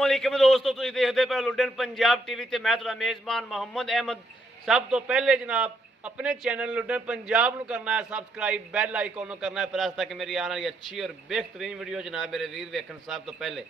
अस्सलामुअलैकुम दोस्तों, तुसीं देखदे पे लुडन पंजाब टीवी ते मैं तुहाडा मेज़बान मोहम्मद अहमद। सब तो पहले जनाब अपने चैनल लुडन पंजाब नूं करना है सबसक्राइब, बैल आइकॉन नूं करना है प्रेस ताकि मेरी आने वाली अच्छी और बेहतरीन वीडियो जनाब मेरे वीर वेखण। सब तो पहले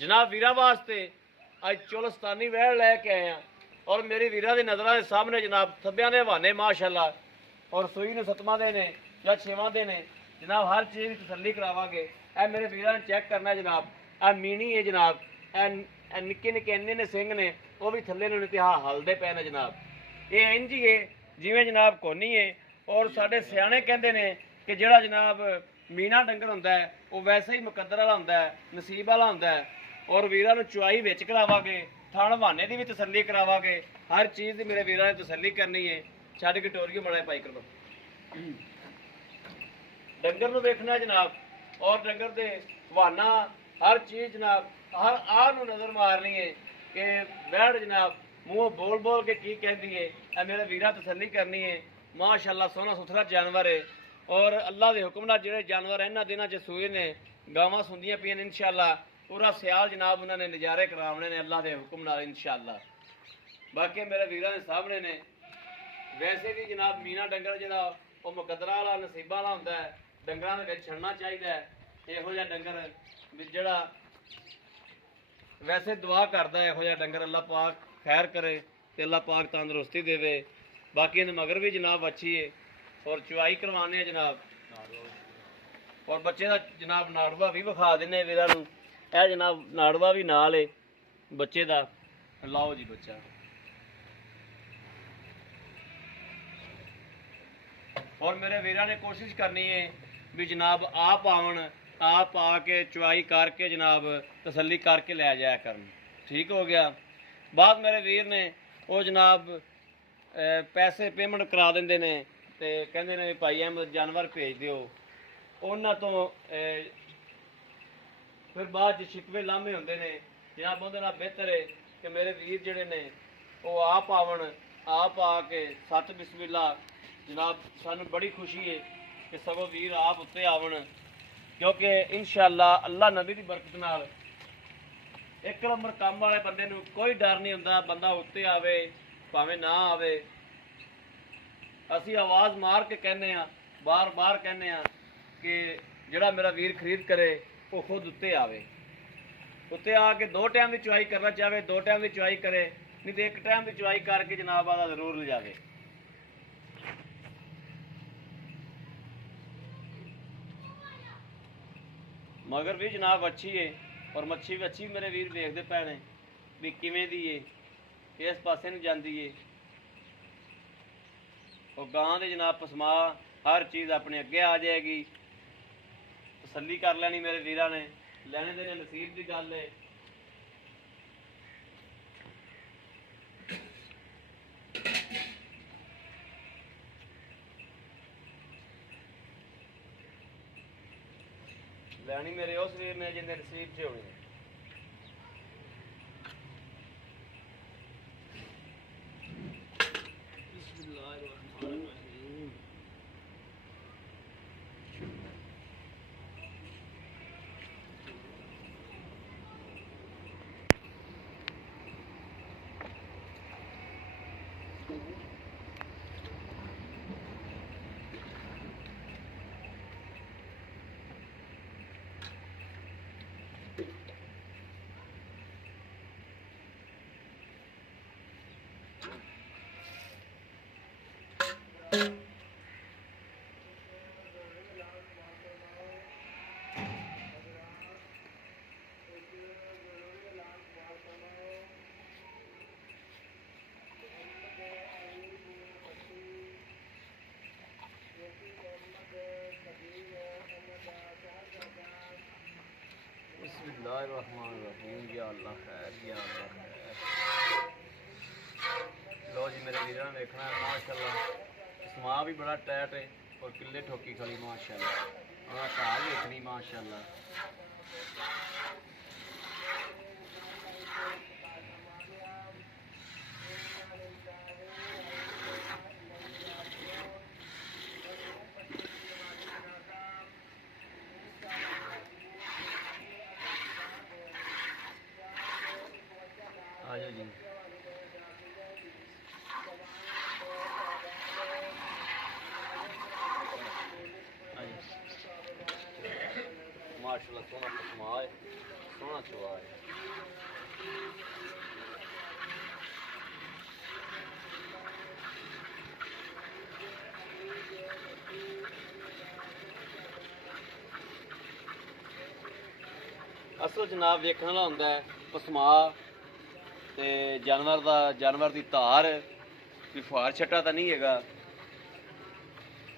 जनाब वीरां वास्ते अज चोलस्तानी वैड़ लैके आए हैं और मेरी वीरां दी नज़रां दे सामने जनाब थब्बियां दे हवाने माशाअल्लाह और सूई नूं सतवां दे ने या छेवां दे ने जनाब हर चीज़ की तसल्ली करावांगे। ए मेरे वीरां ने चैक करना है जनाब, आ मीनी है जनाब, ए निक्के निक्के इन्ने ने सिंह ने वो भी थल्ले नूं ते हलदे पे ने जनाब। ये इंज ही है जिवें जनाब कोनी है और साडे सियाणे कहंदे ने कि जिहड़ा जनाब मीना डंगर हुंदा है वो वैसे ही मुकद्दर वाला हुंदा है, नसीब वाला हुंदा है। और वीरां नूं चुआई विच करावांगे, थाण हवाने दी भी तसल्ली करावांगे, हर चीज़ की मेरे वीरां ने तसल्ली करनी है। छड्ड के टोरियो बड़ा पाई कर दो डंगर नूं वेखना जनाब और डंगर दे हवाना हर चीज़ जनाब हर आह नूं नज़र मारनी है कि बैठ जनाब मूँह बोल बोल के की कहती है। मेरे वीरा तसल्ली करनी है। माशाअल्लाह सोहना सुथरा जानवर है और अल्लाह के हुक्म नाल जिहड़े जानवर इन्हां दिनां च सूए ने गावां सुंदियां पियां ने इंशाअल्लाह पूरा सियाल जनाब उन्होंने नज़ारे करावने ने अल्लाह के हुक्म नाल इंशाअल्लाह। बाकी मेरे वीरां दे सामने ने वैसे भी जनाब मीना डंगर जिहड़ा वो मुकद्दरां वाला नसीबां वाला हुंदा है, डंगरां दे विच छड़ना चाहिदा है। इहो जिहा डंगर जिहड़ा वैसे दुआ करदा है, इहो जिहा डंगर अल्लाह पाक खैर करे ते अल्लाह पाक तंदुरुस्ती देवे। बाकी इहदे मगर भी जनाब अच्छी है और चुआई करवाने हैं जनाब और बच्चे का जनाब नाड़वा भी विखा देने वीरां नूं। यह जनाब नाड़वा भी नाल है बच्चे का। लाओ जी बच्चा और मेरे वीरां ने कोशिश करनी है भी जनाब आप आवन, आप आके चुआई करके जनाब तसल्ली करके लै जाया करन। ठीक हो गया। बाद मेरे वीर ने वो जनाब पैसे पेमेंट करा देंदे ने ते कहंदे ने भाई अहमद जानवर भेज दिओ उन्हां तो फिर बाद शिकवे लामे होंदे ने जनाब। उहदे नाल बेहतर है कि मेरे वीर जिहड़े ने वो आप आवन, आप आके सच बिस्मिल्ला जनाब सानू बड़ी खुशी है कि सगों वीर आप उत्ते आवन क्योंकि इंशाअल्लाह अल्लाह नबी की बरकत नाल एक नंबर काम वाले बंदे नूं कोई डर नहीं हुंदा। बंदा उत्ते आवे भावें ना आवे, असी आवाज़ मार के कहने बार बार कहने कि जिहड़ा मेरा वीर खरीद करे वो खुद उत्ते आवे। उत्ते आके दो टाइम की चुआई करना चाहे दो टाइम की चुआई करे, नहीं तो एक टाइम की चुआई करके जनाब आदा जरूर ले जावे। मगर भी जनाब अच्छी है और मच्छी भी अच्छी मेरे वीर देखते पे ने भी किवें दी है, इस पासे नहीं जाती है। और गां दे जनाब पसमा हर चीज़ अपने अगे आ जाएगी। तसल्ली कर लैनी मेरे वीरां ने, लैने देने नसीब की गल है। लैनी मेरे उस वीर ने जिंदे नसीब च होनी है। बिस्मिल्लाहिर्रहमानिर्रहीम। या अल्लाह खैर, या अल्लाह खैर। लो जी मेरे वीर ने देखना है माशाअल्लाह समा भी बड़ा टाइट है और किले ठोकी खड़ी माशाअल्लाह। और घाल देखनी माशाअल्लाह। आ जाओ जी। माशाल्लाह सोना पसमा है, सोना चुआ है। असल जनाब वेखण वाला हुंदा है पसमा ते जानवर दी धार कोई फुहार छट्टा तो नहीं हैगा।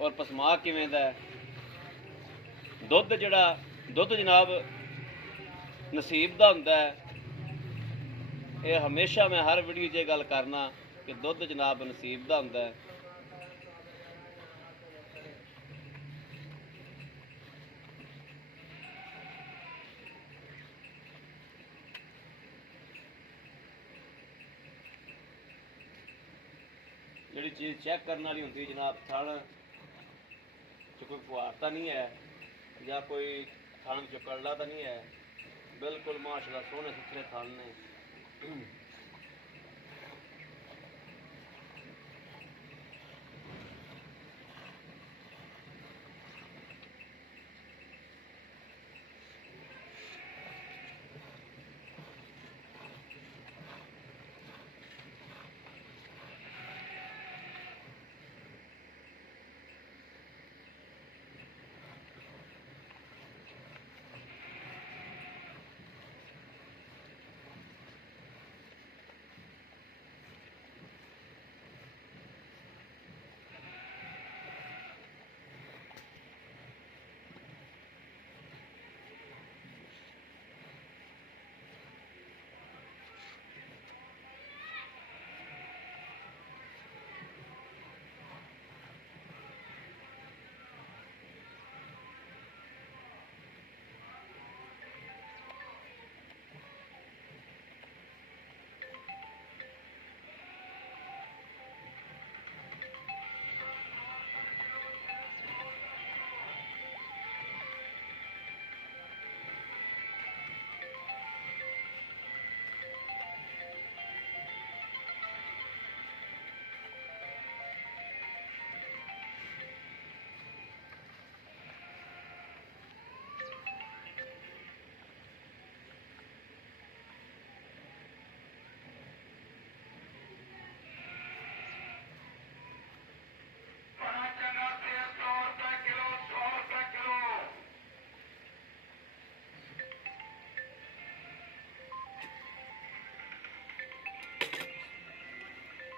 और पसमा किवें दा दुध जिहड़ा दुध जनाब नसीब दा हुंदा है। ये हमेशा मैं हर वीडियो च गल करना कि दुध जनाब नसीब दा हुंदा है। जिहड़ी चीज़ चेक करने वाली होंदी जनाब थण च कोई फुहारता नहीं है या कोई थण च कड़ला तो नहीं है, बिल्कुल माशाल्लाह सोहने सुथरे थण ने।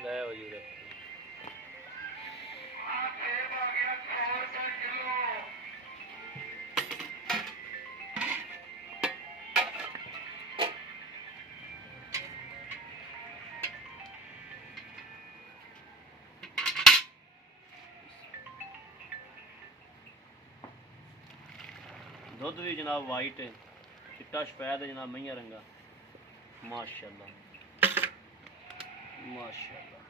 ले जी दुध भी जनाब वाइट है, चिट्टा सफेद है जनाब, मैया रंगा। माशाल्लाह माशाल्लाह।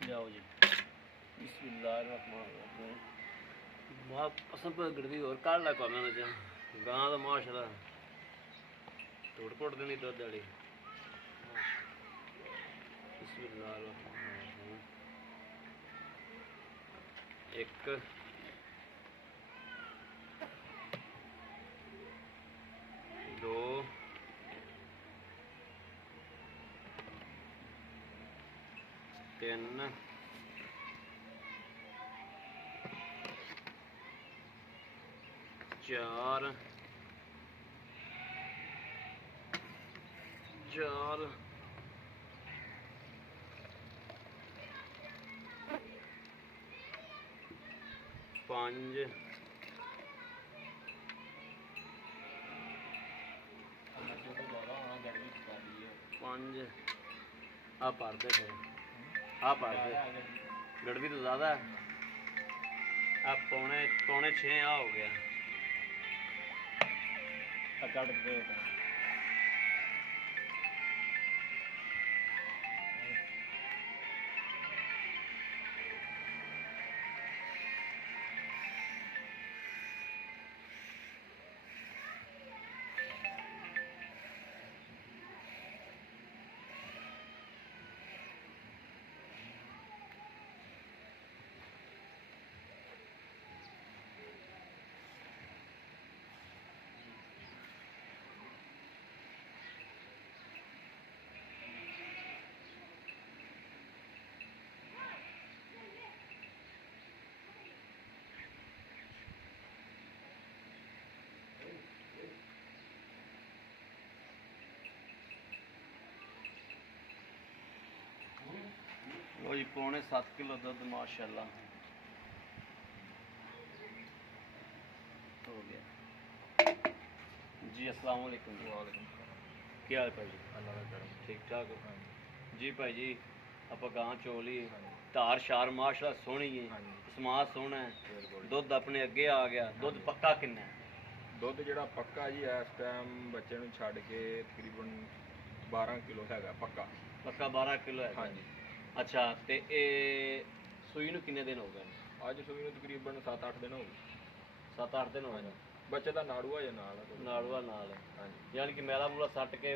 जाओ जी बिस्मिल्लाहिर्रहमानिर्रहीम। बहुत पसंद पर गिरदी और काढ़ ला को मैंने गां तो माशाल्लाह टुट पुट देनी दुध वाली। बिस्मिल्लाहिर्रहमानिर्रहीम। एक दो तीन चार चार पांच पांच आ भर दे फिर आ भर दे गड़बी तो ज़्यादा है। अब पौने 6 आ हो गया। ਕੱਢ ਕੇ लो जी 6.25 किलो दूध माशाल्लाह हो गया जी। अस्सलाम वालेकुम। वालेकुम क्या हाल भाई जी? अल्लाह का करम ठीक ठाक हो जी भाई जी। आप गां चोली धार शार माशाल्लाह सोहनी है, समाज सोहना है, दुध अपने अगे आ गया। दुध पक्का किन्ना है? दुध जिहड़ा पक्का जी इस टाइम बच्चे नूं छड्ड के तकरीबन 12 किलो हैगा पक्का। पक्का 12 किलो है? हाँ जी। अच्छा ते सूई नूं किन्ने दिन हो गए? अज सूई नूं तकरीबन 7-8 दिन हो गए। 7-8 दिन हो गए। बच्चे का नाड़ूआ है नाल नाड़ूआ नाल है। हाँ जी। यानी कि मैला मूला सट के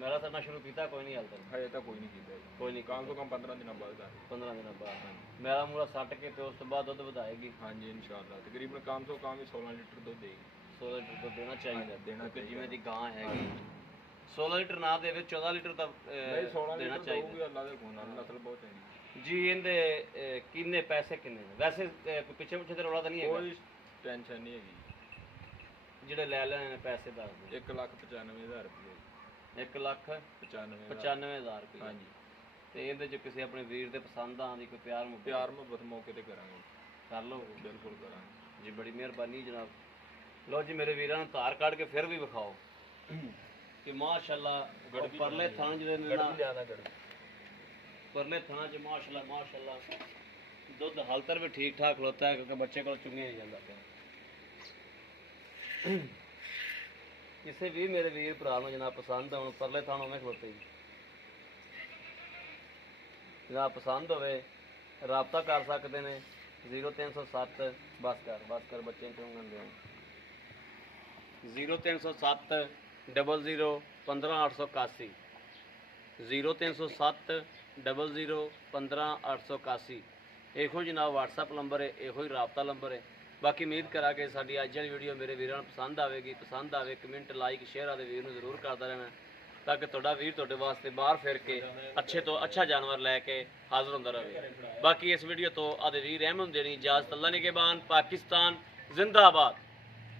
मैला सटना शुरू किया? कोई नहीं हाल तक? हजे तक कोई नहीं कीता जी। कोई नहीं, कम तो कम 15 दिन बाद। 15 दिन बाद मैला मूला सट के तो उस तो बाद दुध वधाएगी? हाँ जी इंशाअल्लाह। तकरीबन कम तो कम 16 लीटर दुध देगी। 16 लीटर दुध देना चाहिए। देना चाहिए जिवें दी गां हैगी 16 लीटर ना देवे 14 लीटर तो नहीं 16 देना लीटर चाहिए। देगी। अल्लाह दे गुण नाल नस्ल बहुत चंगी जी। इहदे किन्ने पैसे किन्ने वैसे पिछे पिछे ते रौला तो नहीं है? कोई टेंशन नहीं हैगी। ਜਿਹੜੇ ਲੈ ਲੈਣੇ ਪੈਸੇ ਦੱਸ ਦਿਓ। 1,95,000 रुपये। 1,95,000 रुपये। हाँ जी। ਤੇ ਇਹਦੇ ਚ ਕਿਸੇ ਆਪਣੇ ਵੀਰ ਦੇ ਪਸੰਦ ਆਉਂਦੀ ਕੋਈ ਪਿਆਰ ਮੁਹੱਬਤ ਮੌਕੇ ਤੇ ਕਰਾਂਗੇ। ਕਰ ਲਓ? ਬਿਲਕੁਲ ਕਰਾਂਗੇ ਜੀ। ਬੜੀ ਮਿਹਰਬਾਨੀ ਜਨਾਬ। ਲਓ ਜੀ ਮੇਰੇ ਵੀਰਾਂ ਨੂੰ ਧਾਰ ਕੱਢ ਕੇ ਫਿਰ ਵੀ ਵਿਖਾਓ ਕਿ ਮਾਸ਼ਾਅੱਲਾ ਪਰਲੇ ਥਾਂ ਜਿਹੜੇ ਨੇ ਨਾ ਪਰਲੇ ਥਾਂ ਚ ਮਾਸ਼ਾਅੱਲਾ ਦੁੱਧ ਹਾਲਤਰ ਵੀ ਠੀਕ ਠਾਕ ਖਲੋਤਾ ਹੈ ਕਿਉਂਕਿ ਬੱਚੇ ਕੋਲ ਚੁੰਗਿਆ ਨਹੀਂ ਜਾਂਦਾ ਪਿਆ। ਕਿਸੇ ਵੀ ਮੇਰੇ ਵੀਰ ਭਰਾ ਨੂੰ ਜਨਾਬ ਪਸੰਦ ਆਉਣ ਪਰਲੇ ਥਾਂ ਉਵੇਂ ਖਲੋਤੇ ਜੀ। ਜਨਾਬ ਪਸੰਦ ਹੋਵੇ ਰਾਬਤਾ ਕਰ ਸਕਦੇ ਨੇ 0307 ਬਸ ਕਰ ਬੱਚੇ ਨੂੰ ਚੁੰਗਣ ਦਿਓ 0307 00 15 881 0307 00 15 881 ਇਹੋ ਜਨਾਬ WhatsApp ਨੰਬਰ ਹੈ, ਇਹੋ ਹੀ ਰਾਬਤਾ ਨੰਬਰ ਹੈ। ਬਾਕੀ ਉਮੀਦ ਕਰਾਂ ਕਿ ਸਾਡੀ ਅੱਜ ਵਾਲੀ ਵੀਡੀਓ ਮੇਰੇ ਵੀਰਾਂ ਨੂੰ ਪਸੰਦ ਆਵੇਗੀ। ਪਸੰਦ ਆਵੇ ਕਮੈਂਟ ਲਾਈਕ ਸ਼ੇਅਰ ਆਦੇ ਵੀਰ ਨੂੰ ਜ਼ਰੂਰ ਕਰਦਾ ਰਹਿਣਾ ਤਾਂ ਕਿ ਤੁਹਾਡਾ ਵੀਰ ਤੁਹਾਡੇ ਵਾਸਤੇ ਬਾਹਰ ਫਿਰ ਕੇ ਅੱਛੇ ਤੋਂ ਅੱਛਾ ਜਾਨਵਰ ਲੈ ਕੇ ਹਾਜ਼ਰ ਹੁੰਦਾ ਰਹੇ। ਬਾਕੀ ਇਸ ਵੀਡੀਓ ਤੋਂ ਆਦੇ ਵੀਰ ਅਹਿਮਦ ਦੇਣੀ ਇਜਾਜ਼ਤ। ਅੱਲਾ ਨਿਗਹਿਬਾਨ। ਪਾਕਿਸਤਾਨ ਜ਼ਿੰਦਾਬਾਦ।